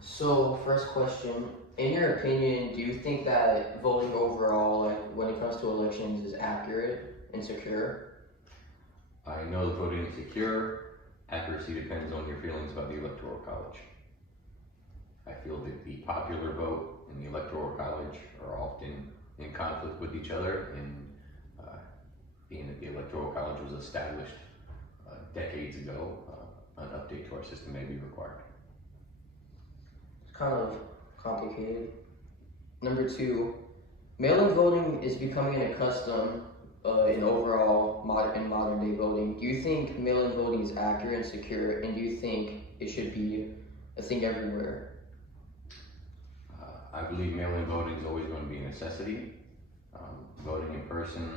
So, first question. In your opinion, do you think that voting overall, like when it comes to elections, is accurate and secure? I know that voting is secure. Accuracy depends on your feelings about the Electoral College. I feel that the popular vote and the Electoral College are often in conflict with each other, and being that the Electoral College was established decades ago, an update to our system may be required. It's kind of complicated. Number two, mail-in voting is becoming a custom in overall modern day voting. Do you think mail-in voting is accurate and secure, and do you think it should be a thing everywhere? I believe mail-in voting is always going to be a necessity. Voting in person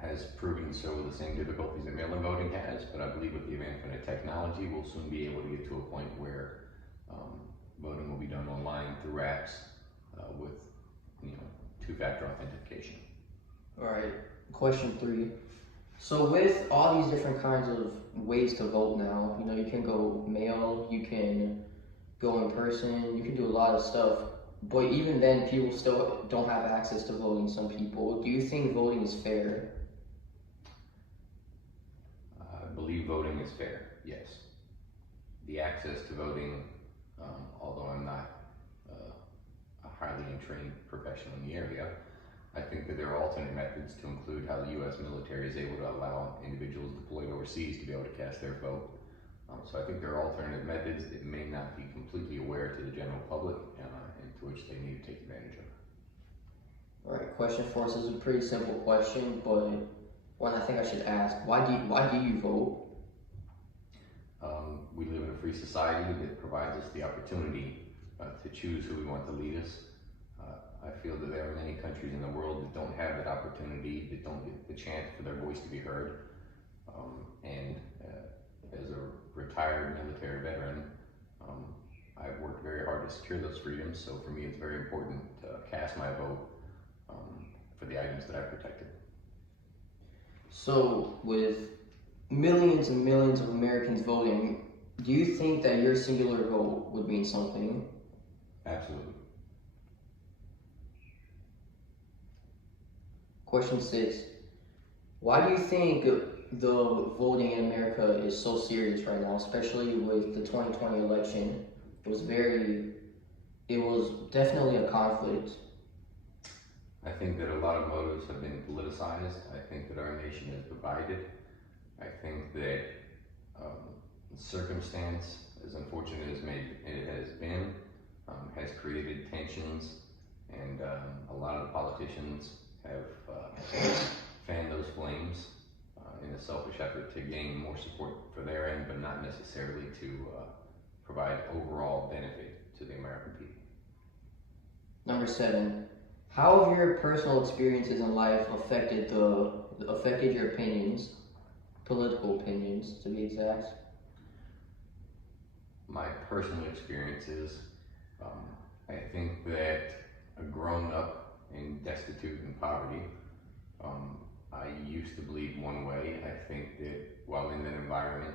has proven to show the same difficulties that mail-in voting has, but I believe with the advancement of technology, we'll soon be able to get to a point where voting will be done online through apps with two-factor authentication. All right, question three. So with all these different kinds of ways to vote now, you can go mail, you can go in person, you can do a lot of stuff. But even then, people still don't have access to voting, some people. Do you think voting is fair? I believe voting is fair, yes. The access to voting, although I'm not a highly trained professional in the area, I think that there are alternate methods to include how the U.S. military is able to allow individuals deployed overseas to be able to cast their vote. So I think there are alternative methods that may not be completely aware to the general public and to which they need to take advantage of. All right, question four. This is a pretty simple question, but one I think I should ask. Why do you vote? We live in a free society that provides us the opportunity to choose who we want to lead us. I feel that there are many countries in the world that don't have that opportunity, that don't get the chance for their voice to be heard. As a retired military veteran, I've worked very hard to secure those freedoms, so for me it's very important to cast my vote for the items that I've protected. So with millions and millions of Americans voting, do you think that your singular vote would mean something? Absolutely. Question six. Why do you think the voting in America is so serious right now, especially with the 2020 election? It was definitely a conflict. I think that a lot of motives have been politicized. I think that our nation is divided. I think that circumstance, as unfortunate as it has been, has created tensions, and a lot of the politicians have fanned those flames in a selfish effort to gain more support for their end, but not necessarily to provide overall benefit to the American people. Number seven. How have your personal experiences in life affected your opinions, political opinions to be exact? My personal experiences, I think that growing up in destitute and poverty, I used to believe one way. I think that while in that environment,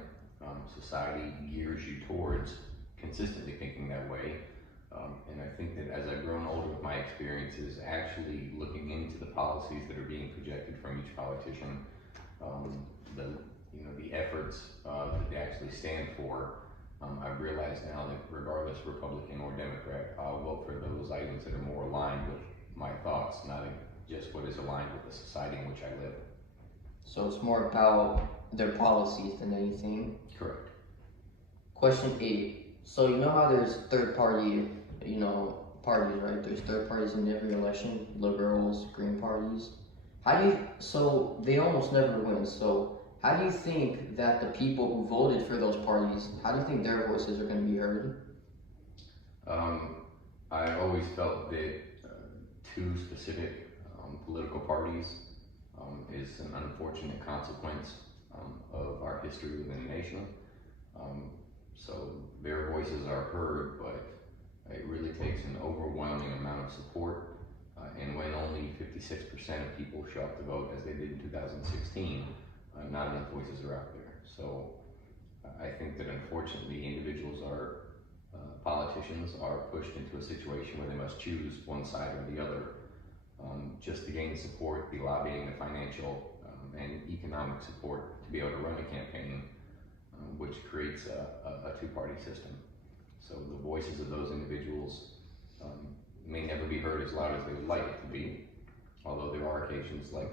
society gears you towards consistently thinking that way. And I think that as I've grown older with my experiences, actually looking into the policies that are being projected from each politician, the efforts that they actually stand for, I've realized now that regardless Republican or Democrat, I'll vote for those items that are more aligned with my thoughts, not just what is aligned with the society in which I live. So it's more about their policies than anything. Correct. Question eight. So you know how there's third party, parties, right? There's third parties in every election, liberals, green parties. So they almost never win. So how do you think that the people who voted for those parties, how do you think their voices are going to be heard? I always felt that two specific political parties is an unfortunate consequence of our history within the nation. So their voices are heard, but it really takes an overwhelming amount of support. And when only 56% of people show up to vote, as they did in 2016, not enough voices are out there. So I think that unfortunately individuals are politicians are pushed into a situation where they must choose one side or the other, just to gain support, the lobbying, the financial and economic support to be able to run a campaign, which creates a two-party system. So the voices of those individuals may never be heard as loud as they would like it to be, although there are occasions like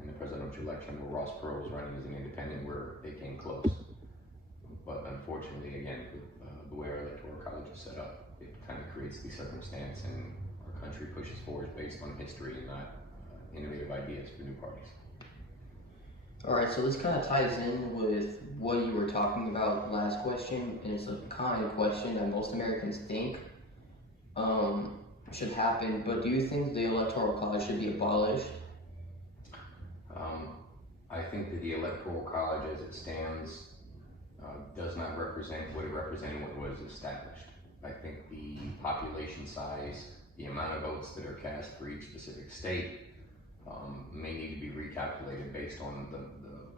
in the presidential election where Ross Perot was running as an independent where they came close. But unfortunately, again, the way our electoral college is set up, it kind of creates the circumstance, and our country pushes forward based on history and not innovative ideas for new parties. All right, so this kind of ties in with what you were talking about last question, and it's a common question that most Americans think should happen, but do you think the Electoral College should be abolished? I think that the Electoral College as it stands does not represent what it represented when it was established. I think the population size, the amount of votes that are cast for each specific state may need to be recalculated based on the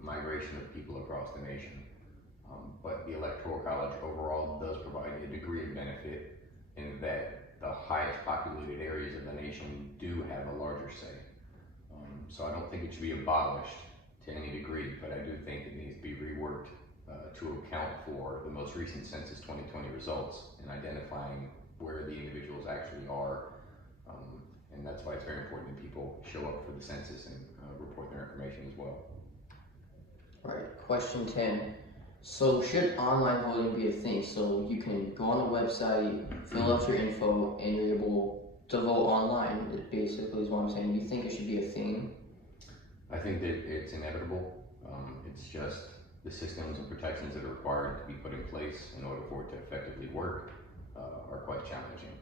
migration of people across the nation. But the Electoral College overall does provide a degree of benefit in that the highest populated areas of the nation do have a larger say. So I don't think it should be abolished to any degree, but I do think it needs to be reworked to account for the most recent Census 2020 results and identifying where the individuals actually are. And that's why it's very important that people show up for the census and report their information as well. All right, question 10. So should online voting be a thing? So you can go on the website, fill out your info, and you're able to vote online. It basically is what I'm saying. You think it should be a thing? I think that it's inevitable. It's just the systems and protections that are required to be put in place in order for it to effectively work are quite challenging.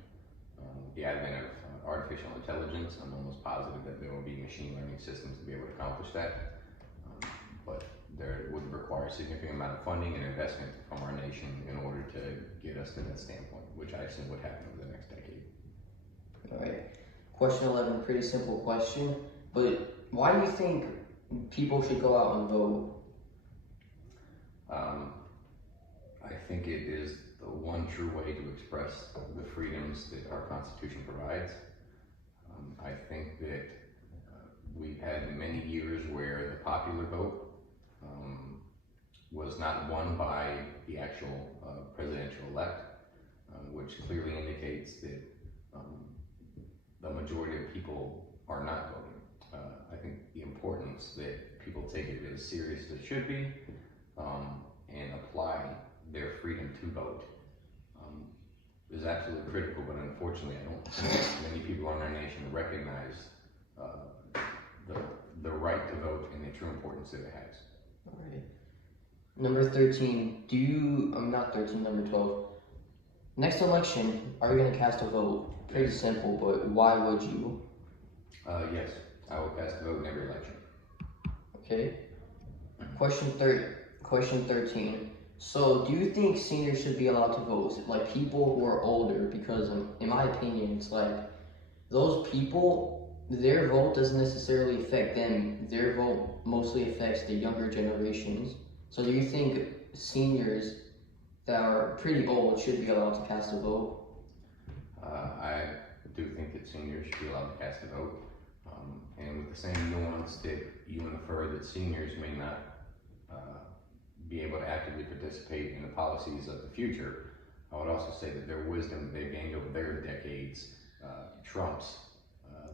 The advent of artificial intelligence, I'm almost positive that there will be machine learning systems to be able to accomplish that. But there would require a significant amount of funding and investment from our nation in order to get us to that standpoint, which I assume would happen over the next decade. All right. Question 11, pretty simple question, but why do you think people should go out and vote? I think it is the one true way to express the freedoms that our Constitution provides. I think that we've had many years where the popular vote was not won by the actual presidential elect, which clearly indicates that the majority of people are not voting. I think the importance that people take it as serious as it should be and apply their freedom to vote is absolutely critical, but unfortunately I don't think many people in our nation recognize the right to vote and the true importance that it has. All right. Number 13, number 12. Next election, are you going to cast a vote? Pretty simple, but why would you? Yes, I will cast a vote in every election. Okay. Question 13. So, do you think seniors should be allowed to vote? Like people who are older, because in my opinion, it's like those people, their vote doesn't necessarily affect them. Their vote mostly affects the younger generations. So, do you think seniors that are pretty old should be allowed to cast a vote? I do think that seniors should be allowed to cast a vote. And with the same nuance that you infer that seniors may not be able to actively participate in the policies of the future, I would also say that their wisdom they've gained over their decades trumps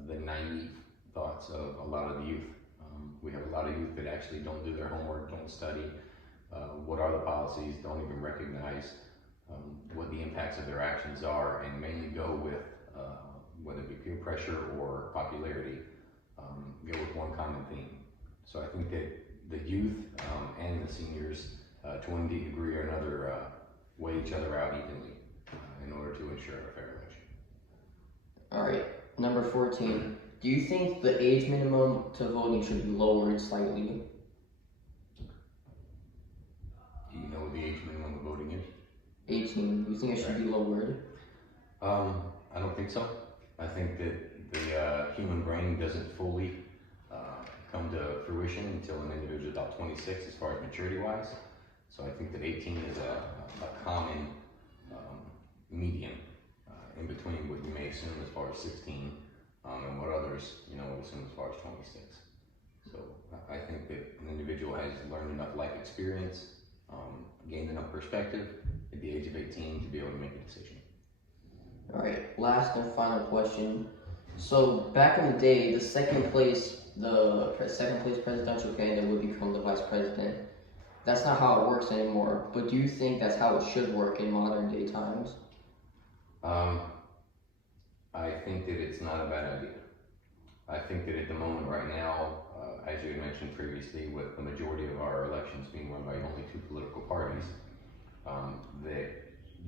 the naive thoughts of a lot of the youth. We have a lot of youth that actually don't do their homework, don't study what are the policies, don't even recognize what the impacts of their actions are, and mainly go with, whether it be peer pressure or popularity, go with one common theme. So I think that the youth and the seniors, to one degree or another, weigh each other out evenly in order to ensure a fair election. All right, number 14. Do you think the age minimum to voting should be lowered slightly? Do you know what the age minimum of voting is? 18. Do you think it should be lowered? I don't think so. I think that the human brain doesn't fully come to fruition until an individual is about 26 as far as maturity wise. So I think that 18 is a common median in between what you may assume as far as 16 and what others, would assume as far as 26. So I think that an individual has learned enough life experience, gained enough perspective at the age of 18 to be able to make a decision. All right, last and final question. So back in the day, the second place presidential candidate would become the vice president. That's not how it works anymore. But do you think that's how it should work in modern day times? I think that it's not a bad idea. I think that at the moment right now, as you had mentioned previously, with the majority of our elections being run by only two political parties, that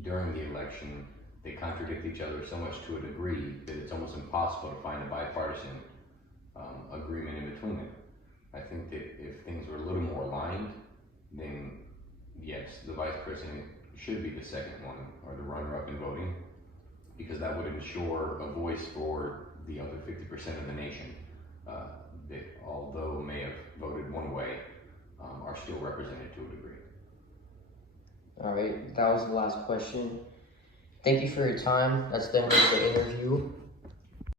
during the election, they contradict each other so much to a degree that it's almost impossible to find a bipartisan agreement in between them. I think that if things were a little more aligned, then yes, the vice president should be the second one, or the runner-up in voting, because that would ensure a voice for the other 50% of the nation that, although may have voted one way, are still represented to a degree. All right, that was the last question. Thank you for your time. That's the end of the interview.